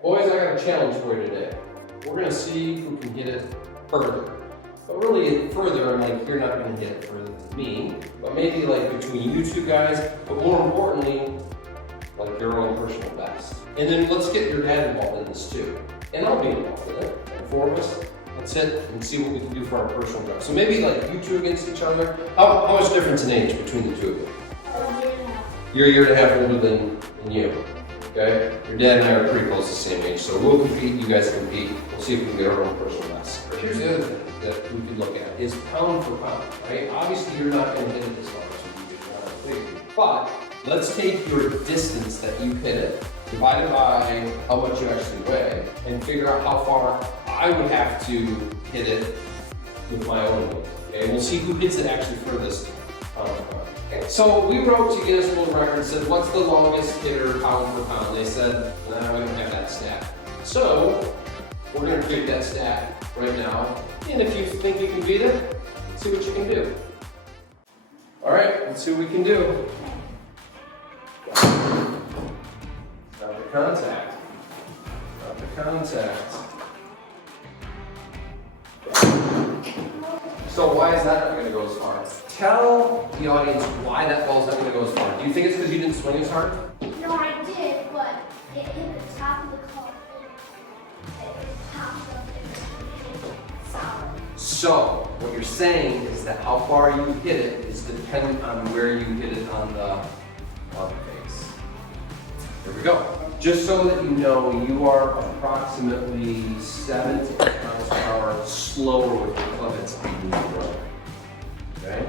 Boys, I got a challenge for you today. We're gonna see who can hit it further. But really, further, I'm like, you're not gonna hit it further than me, but maybe like between you two guys, but more importantly, like your own personal best. And then let's get your dad involved in this too. And I'll be involved in it, the four of us. Let's hit and see what we can do for our personal best. So maybe like you two against each other. How much difference in age between the two of you? A year and a half. You're a year and a half older than you. Okay? Your dad and I are pretty close to the same age, so we'll compete, you guys compete. We'll see if we can get our own personal best. But here's the other thing that we could look at is pound for pound, right? Obviously, you're not going to hit it as far as you did, but let's take your distance that you hit it, divide it by how much you actually weigh, and figure out how far I would have to hit it with my own weight. Okay? We'll see who hits it actually furthest pound for pound. Okay, so we wrote to Guinness World Record and said, what's the longest hitter pound for pound? They said, nah, we don't have that stat. So we're going to create that stat right now. And if you think you can beat it, see what you can do. All right, let's see what we can do. Not the contact. Not the contact. So why is that not going to go as far? Tell the audience why that ball's not going to go as far. Do you think it's because you didn't swing as hard? No, I did, but it hit the top of the club and it popped up and it hit solid. So what you're saying is that how far you hit it is dependent on where you hit it on the face. Here we go. Just so that you know, you are approximately 70 miles per hour slower with your club head speed than you run. Okay?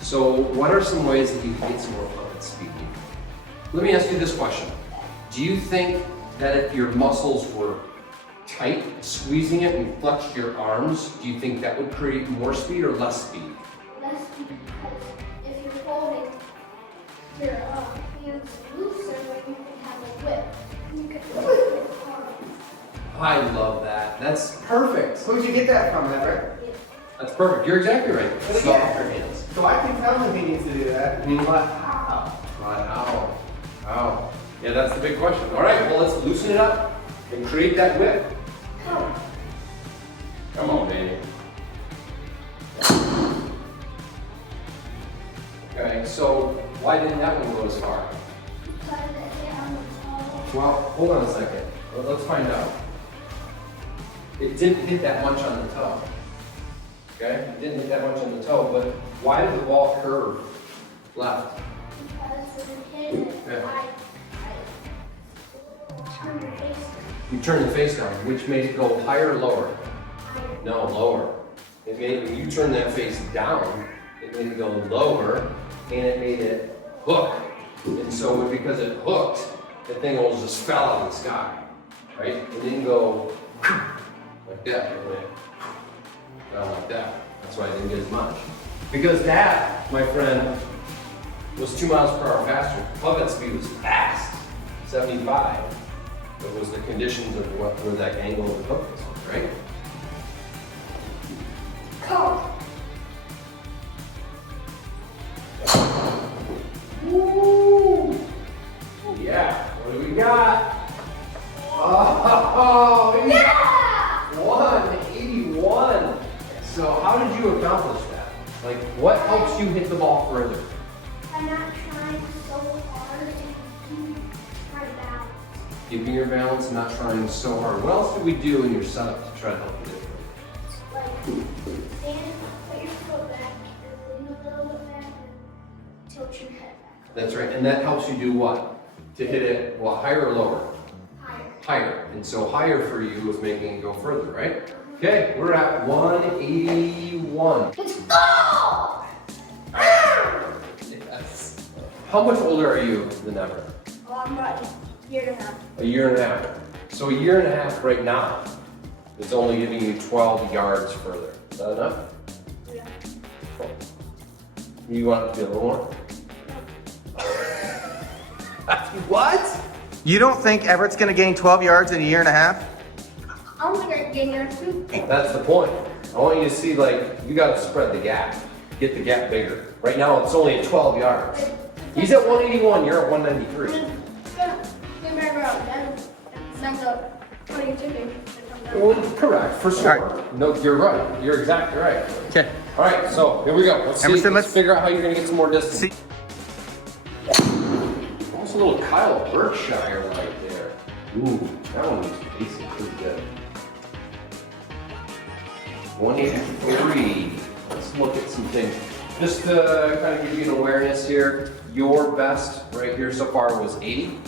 So what are some ways that you can get some more club head speed? Let me ask you this question. Do you think that if your muscles were tight, squeezing it and flexed your arms, do you think that would create more speed or less speed? Less speed, because if you're holding your hands looser, you can have a whip. You can whip it hard. I love that. That's perfect. Where'd you get that from, Everett? That's perfect. You're exactly right. But Stop again, with your hands. So I can tell him he needs to do that. Mhm. But how? Wow. Wow. Yeah, that's the big question. All right, well, let's loosen it up and create that whip. Come on, baby. Okay, so why didn't that one go as far? Because it hit on the toe. Well, hold on a second. Let's find out. It didn't hit that much on the toe. Okay? It didn't hit that much on the toe, but why did the ball curve left? Because when it hit it, Yeah. I turned your face You turned the face down, which made it go higher or lower? higher. No, lower. It made, when you turned that face down, it made it go lower, and it made it hook. And so because it hooked, the thing almost just fell out of the sky, right? It didn't go like that, it went down like that. That's why I didn't get as much. Because that, my friend, was 2 miles per hour faster. Club head speed was fast, 75. It was the conditions of where that angle of the hook was, right? Come. Woo! Yeah, what do we got? Oh, Yeah! 181. So how did you accomplish that? Like, what helps you hit the ball further? I'm not trying so hard and keep my balance. Keeping your balance and not trying so hard. What else did we do in your setup to try to help you hit further? Like, stand, put your foot back, and lean a little bit back, and tilt your head back. That's right, and that helps you do what? To hit it, well, higher or lower? Higher. Higher. And so higher for you was making it go further, right? Okay, we're at 181. Let's go! Yes. How much older are you than ever? Oh, I'm about a year and a half. A year and a half. So a year and a half right now is only giving you 12 yards further. Is that enough? Yeah. You want it to be a little more? What? You don't think Everett's gonna gain 12 yards in a year and a half? I don't think I can gain yards too. That's the point. I want you to see, like, you gotta spread the gap. Get the gap bigger. Right now it's only at 12 yards. He's at 181, you're at 193. Give me a round. That's Oh, you're tipping. Well, correct, for sure. All right. No, you're right. You're exactly right. Okay. All right, so here we go. Let's see. Emerson, Let's figure out how you're gonna get some more distance. See. Almost a little Kyle Berkshire right there. Ooh, that one was basic, pretty good. 183. Let's look at some things. Just to kind of give you an awareness here, your best right here so far was 80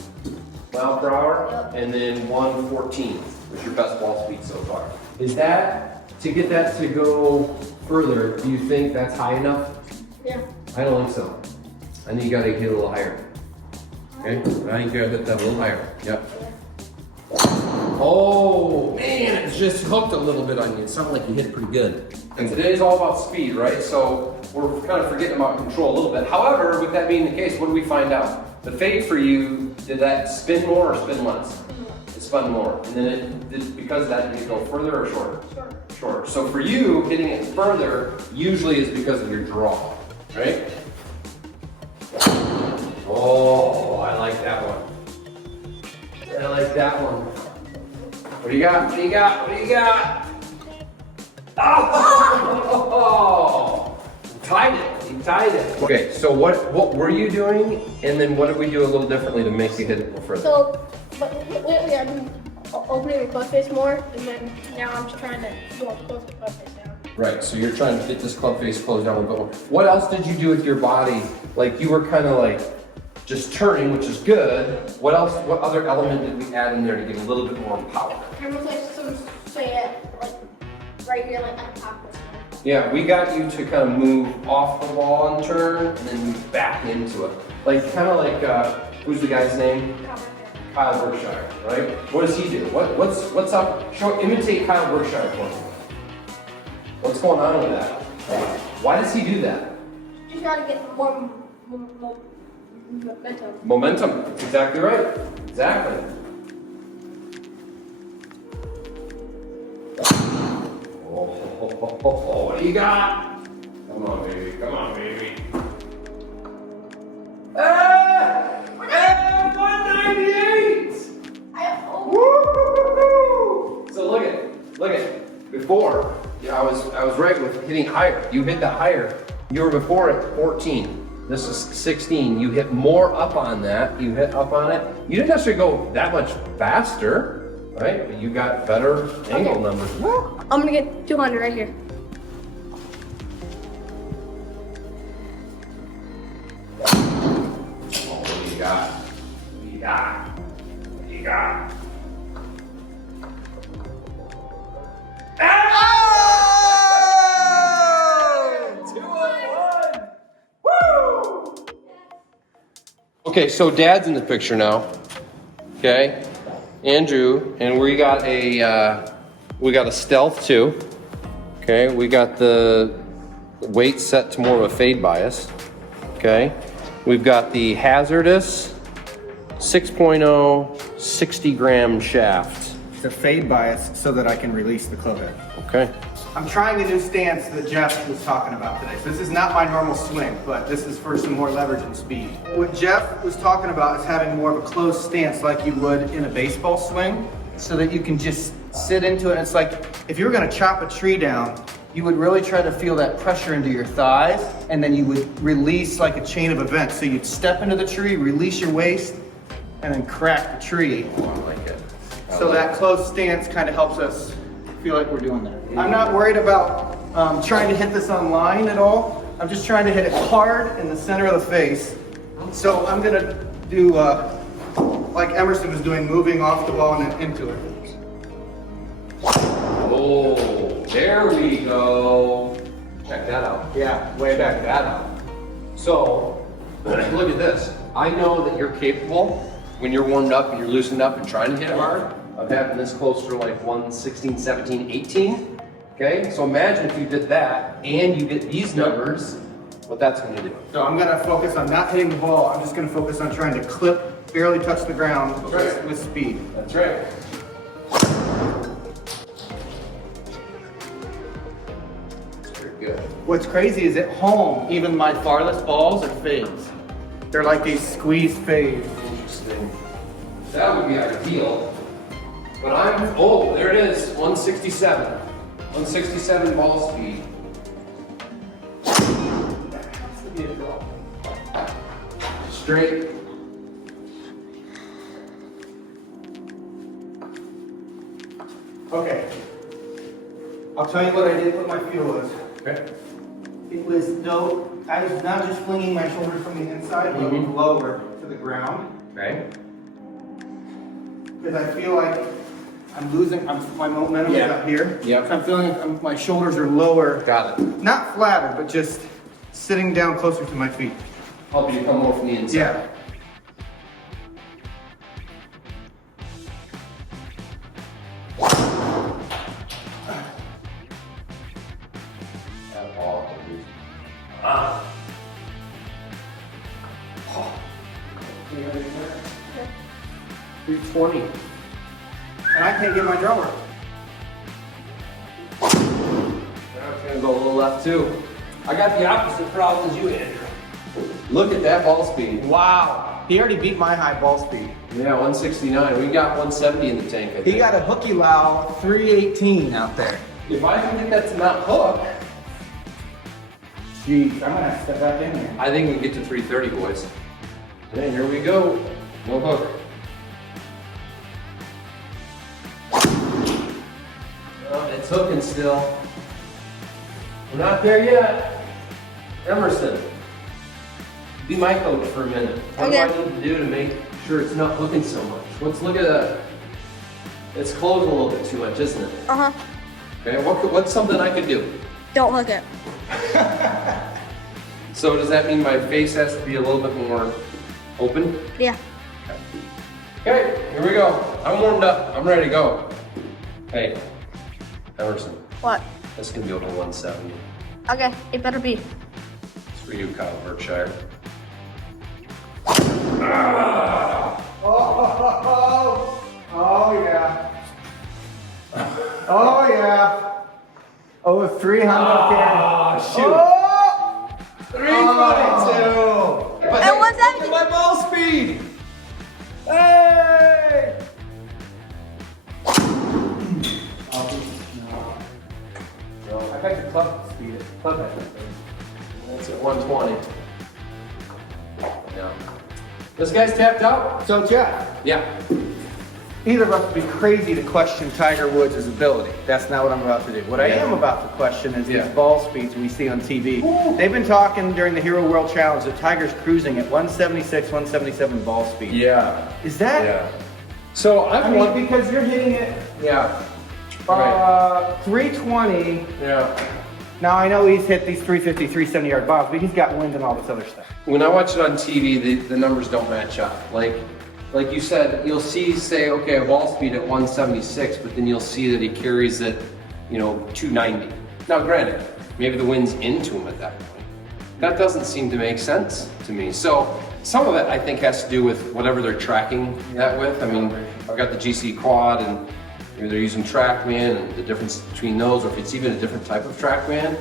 mile per hour, and then 114 was your best ball speed so far. Is that, to get that to go further, do you think that's high enough? Yeah. I don't think so. I think you gotta get a little higher. Okay? I think you gotta hit that a little higher. Yep. Oh, man, it's just hooked a little bit on you. It sounded like you hit it pretty good. And today's all about speed, right? So we're kind of forgetting about control a little bit. However, with that being the case, what do we find out? The fade for you, did that spin more or spin less? It spun more. And then because of that, did it go further or shorter? Short. Shorter. So for you, hitting it further usually is because of your draw, right? Oh, I like that one. I like that one. What do you got? What do you got? What do you got? Oh! You tied it. You tied it. Okay, so what were you doing? And then what did we do a little differently to make you hit it more further? So, but lately I've been opening the club face more, and then now I'm just trying to close the club face down. Right, so you're trying to get this club face closed down a little bit more. What else did you do with your body? Like you were kind of like just turning, which is good. What else, what other element did we add in there to get a little bit more power? I replaced some say like right here, like at the top. Yeah, we got you to kind of move off the ball and turn, and then move back into it. Like, kind of like, who's the guy's name? Kyle Berkshire, right? What does he do? What's up? Imitate Kyle Berkshire for me. What's going on with that? Why does he do that? Just gotta get more momentum. Momentum. That's exactly right. Exactly. Oh, what do you got? Come on, baby. Come on, baby. Ah! 198! Woo! So look at. Before, yeah, I was right with hitting higher. You hit that higher. You were before at 14. This is 16. You hit more up on that. You hit up on it. You didn't necessarily go that much faster, right? But you got better angle numbers. I'm gonna get 200 right here. Oh, what do you got? What do you got? What do you got? Okay, so Dad's in the picture now. Okay, Andrew, and we got a stealth too. Okay, we got the weight set to more of a fade bias. Okay, we've got the hazardous 6.0 60-gram shaft. It's a fade bias so that I can release the club head. Okay. I'm trying a new stance that Jeff was talking about today. So this is not my normal swing, but this is for some more leverage and speed. What Jeff was talking about is having more of a closed stance like you would in a baseball swing, so that you can just sit into it. It's like if you were gonna chop a tree down, you would really try to feel that pressure into your thighs, and then you would release like a chain of events. So you'd step into the tree, release your waist, and then crack the tree. Oh, I like it. So that closed stance kind of helps us feel like we're doing that. I'm not worried about trying to hit this on line at all. I'm just trying to hit it hard in the center of the face. So I'm gonna do like Emerson was doing, moving off the ball and then into it. Oh, there we go. Check that out. Yeah, way Check back. that out. So, look at this. I know that you're capable when you're warmed up and you're loosened up and trying to hit hard of having this close to like 116, 17, 18. Okay, so imagine if you did that and you get these numbers, what that's going to do. So I'm gonna focus on not hitting the ball. I'm just gonna focus on trying to clip, barely touch the ground with speed. That's right. That's very good. What's crazy is at home, even my farthest balls are fades. They're like these squeezed fades. Interesting. That would be ideal. But oh, there it is, 167. 167 ball speed. That's to be a draw. Straight. Okay. I'll tell you what I did, what my feel was. Okay. It was I was not just flinging my shoulders from the inside, but lower to the ground. Okay. Because I feel like I'm losing, my momentum is up here. Yep. So I'm feeling my shoulders are lower. Got it. Not flatter, but just sitting down closer to my feet. Help you come more from the inside. Yeah. That ball. Ah. Oh. 320. And I can't get my draw work. Now it's gonna go a little left too. I got the opposite problem as you, Andrew. Look at that ball speed. Wow. He already beat my high ball speed. Yeah, 169. We got 170 in the tank, I think. He got a hooky low 318 out there. If I can get that to not hook, Jeez, I'm gonna have to step back in there. I think we can get to 330, boys. And here we go. No hook. Oh, it's hooking still. We're not there yet. Emerson, be my coach for a minute. What do I need to do to make sure it's not hooking so much? Let's look at that. It's closing a little bit too much, isn't it? Uh-huh. Okay, what's something I could do? Don't hook it. So does that mean my face has to be a little bit more open? Yeah. Okay, here we go. I'm warmed up. I'm ready to go. Hey, Emerson, What? this can be over 170. Okay, it better be. It's for you, Kyle Berkshire. Oh yeah. Oh yeah. Oh, 300. Oh, shoot. Oh! 322. And 170. My ball speed. Hey! I bet your club speed it. Club head. That's at 120. Yeah. This guy's tapped out? So Jeff, Yeah. either of us would be crazy to question Tiger Woods' ability. That's not what I'm about to do. What I am about to question is these ball speeds we see on TV. They've been talking during the Hero World Challenge that Tiger's cruising at 176, 177 ball speed. Yeah. Is that? Yeah. So I mean, because you're hitting it Yeah. Right. 320. Yeah. Now I know he's hit these 350, 370 yard bombs, but he's got wind and all this other stuff. When I watch it on TV, the numbers don't match up. Like you said, you'll see, say, okay, a ball speed at 176, but then you'll see that he carries it, 290. Now, granted, maybe the wind's into him at that point. That doesn't seem to make sense to me. So some of it, I think, has to do with whatever they're tracking that with. I mean, I've got the GC quad, and maybe they're using TrackMan, and the difference between those, or if it's even a different type of TrackMan.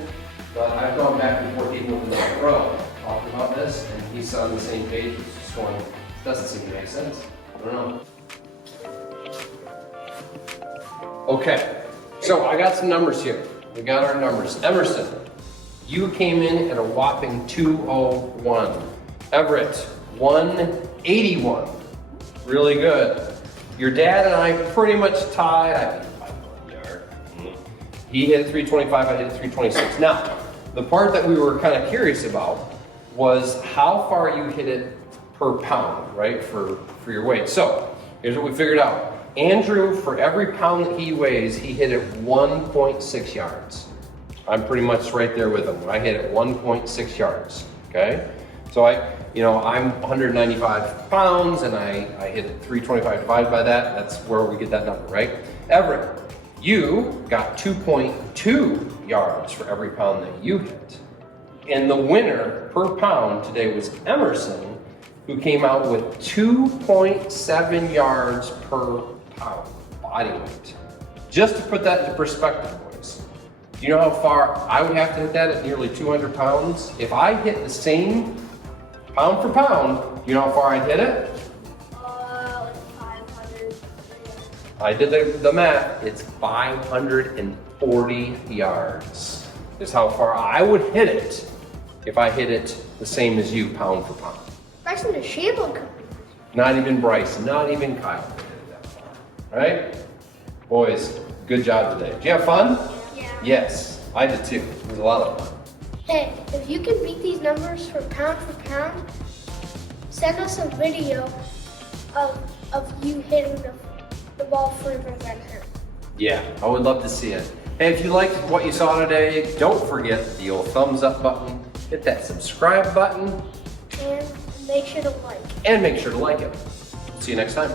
But I've gone back and forth even with another pro, talking about this, and he's on the same page. It's just going, it doesn't seem to make sense. I don't know. Okay, so I got some numbers here. We got our numbers. Emerson, you came in at a whopping 201. Everett, 181. Really good. Your dad and I pretty much tied. I hit 5 yard. He hit 325, I hit 326. Now, the part that we were kind of curious about was how far you hit it per pound, right, for your weight. So, here's what we figured out. Andrew, for every pound that he weighs, he hit it 1.6 yards. I'm pretty much right there with him. I hit it 1.6 yards, okay? So I'm 195 pounds and I hit it 325 divided by that. That's where we get that number, right? Everett, you got 2.2 yards for every pound that you hit. And the winner per pound today was Emerson, who came out with 2.7 yards per pound body weight. Just to put that into perspective, boys. Do you know how far I would have to hit that at nearly 200 pounds? If I hit the same pound for pound, you know how far I'd hit it? Like 500. I did the math. It's 540 yards. Is how far I would hit it if I hit it the same as you, pound for pound. Bryson Dechambeau could. Not even Bryson, not even Kyle could hit it that far. Right? Boys, good job today. Did you have fun? Yeah. Yes, I did too. It was a lot of fun. Hey, if you can beat these numbers for pound, send us a video of you hitting the ball further than him. Yeah, I would love to see it. And if you liked what you saw today, don't forget the old thumbs up button, hit that subscribe button, And make sure to like. and make sure to like it. See you next time.